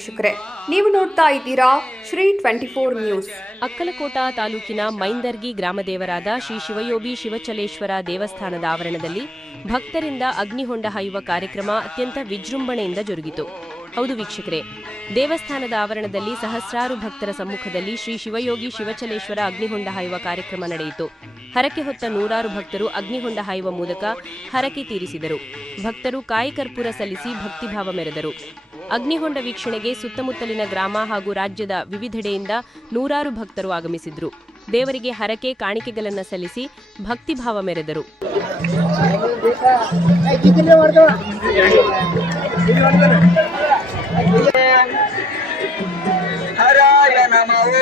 ವೀಕ್ಷಕರೇ, ನೀವು ನೋಡ್ತಾ ಇದ್ದೀರಾ ಶ್ರೀ 24 ನ್ಯೂಸ್. ಅಕ್ಕಲಕೋಟ ತಾಲೂಕಿನ ಮೈಂದರ್ಗಿ ಗ್ರಾಮದೇವರಾದ ಶ್ರೀ ಶಿವಯೋಗಿ ಶಿವಚಲೇಶ್ವರ ದೇವಸ್ಥಾನದ ಆವರಣದಲ್ಲಿ ಭಕ್ತರಿಂದ ಅಗ್ನಿಹೊಂಡ ಹಾಯುವ ಕಾರ್ಯಕ್ರಮ ಅತ್ಯಂತ ವಿಜೃಂಭಣೆಯಿಂದ ಜರುಗಿತು. ಹೌದು ವೀಕ್ಷಕರೇ, ದೇವಸ್ಥಾನದ ಆವರಣದಲ್ಲಿ ಸಹಸ್ರಾರು ಭಕ್ತರ ಸಮ್ಮುಖದಲ್ಲಿ ಶ್ರೀ ಶಿವಯೋಗಿ ಶಿವಚಲೇಶ್ವರ ಅಗ್ನಿಹೊಂಡ ಹಾಯುವ ಕಾರ್ಯಕ್ರಮ ನಡೆಯಿತು. ಹರಕೆ ಹೊತ್ತ ನೂರಾರು ಭಕ್ತರು ಅಗ್ನಿಹೊಂಡ ಹಾಯುವ ಮೂಲಕ ಹರಕೆ ತೀರಿಸಿದರು. ಭಕ್ತರು ಕಾಯಿ ಕರ್ಪೂರ ಸಲ್ಲಿಸಿ ಭಕ್ತಿಭಾವ ಮೆರೆದರು. ಅಗ್ನಿಹೊಂಡ ವೀಕ್ಷಣೆಗೆ ಸುತ್ತಮುತ್ತಲಿನ ಗ್ರಾಮ ಹಾಗೂ ರಾಜ್ಯದ ವಿವಿಧೆಡೆಯಿಂದ ನೂರಾರು ಭಕ್ತರು ಆಗಮಿಸಿದ್ರು. ದೇವರಿಗೆ ಹರಕೆ ಕಾಣಿಕೆಗಳನ್ನು ಸಲ್ಲಿಸಿ ಭಕ್ತಿಭಾವ ಮೆರೆದರು. ಹರಾಯ ನಮಃ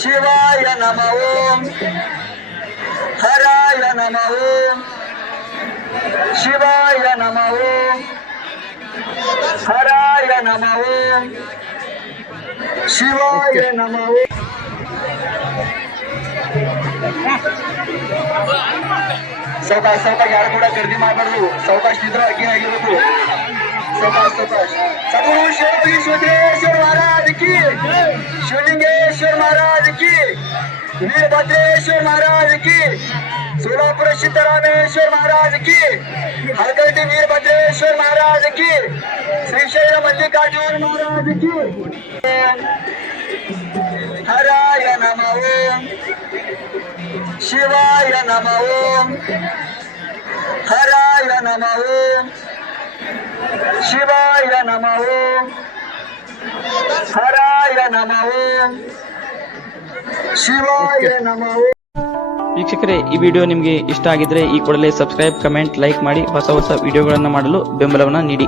ಶಿವಾಯ ನಮಃ ಹರಾಯ ನಮಃ ಶಿವಾಯ ನಮಃ ಹರಾಯ ನಮಃ ಶಿವಾಯ ನಮಃ. ಸಾವಕಾಶ ಯಾರು ಕೂಡ ಖರೀದಿ ಮಾಡಬಾರ್ದು. ಸಾವಕಾಶ ನಿದ್ರೆ ಅಗ್ನಿ ಆಗಿರ್ಬೇಕು. सदगुरु श्री सिद्धेश्वर महाराज की, शिवलिंगेश्वर महाराज की, वीरभद्रेश्वर महाराज की, सोलापुर सिद्धरामेश्वर महाराज की, हरकटी वीरभद्रेश्वर महाराज की, श्रीशैल मल्लिकार्जुन महाराज की. हराय नमः शिवाय नमः हराय नमः ಶಿವಾಯ ನಮಃ ಹರಾಯ ನಮಃ ಶಿವಾಯ ನಮಃ. ವೀಕ್ಷಕರೇ, ಈ ವಿಡಿಯೋ ನಿಮಗೆ ಇಷ್ಟ ಆಗಿದ್ರೆ ಈ ಕೂಡಲೇ ಸಬ್ಸ್ಕ್ರೈಬ್, ಕಮೆಂಟ್, ಲೈಕ್ ಮಾಡಿ ಹೊಸ ವಿಡಿಯೋಗಳನ್ನು ಮಾಡಲು ಬೆಂಬಲವನ್ನು ನೀಡಿ.